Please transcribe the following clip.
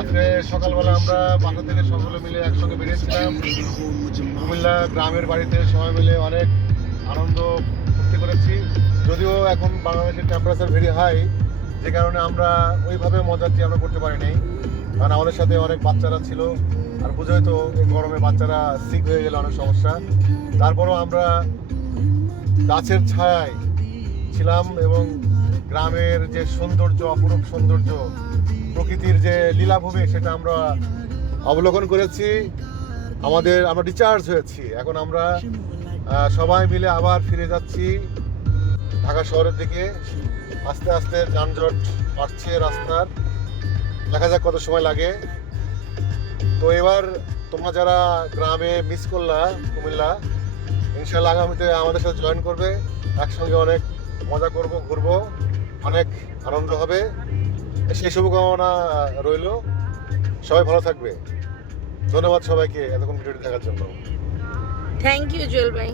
আজকে সকালবেলা আমরা বাসা থেকে সকলে মিলে একসঙ্গে বেরিয়েছিলাম কুমিল্লা গ্রামের বাড়িতে, সবাই মিলে অনেক আনন্দ ফুর্তি করেছি। যদিও এখন বাংলাদেশের টেম্পারেচার ভেরি হাই, যে কারণে আমরা ওইভাবে মজাটি আমরা করতে পারিনি, কারণ আমাদের সাথে অনেক বাচ্চারা ছিল। আর বুঝোই তো এই গরমে বাচ্চারা সিক হয়ে গেলে অনেক সমস্যা। তারপরও আমরা গাছের ছায়ায় ছিলাম এবং গ্রামের যে সৌন্দর্য, অপরূপ সৌন্দর্য, প্রকৃতির যে লীলাভূমি, সেটা আমরা অবলোকন করেছি। আমরা রিচার্জ হয়েছি। এখন আমরা সবাই মিলে আবার ফিরে যাচ্ছি ঢাকা শহরের দিকে। আস্তে আস্তে যানজট বাড়ছে রাস্তার, দেখা যাক কত সময় লাগে। তো এবার তোমরা যারা গ্রামে মিস করলা কুমিল্লা, ইনশাল্লাহ আগামীতে আমাদের সাথে জয়েন করবে, একসঙ্গে অনেক মজা করব, ঘুরবো, অনেক আনন্দ হবে। সেই শুভকামনা রইল। সবাই ভালো থাকবে। ধন্যবাদ সবাইকে এতক্ষণ ভিডিওটি দেখার জন্য। থ্যাংক ইউ জুয়েল ভাই।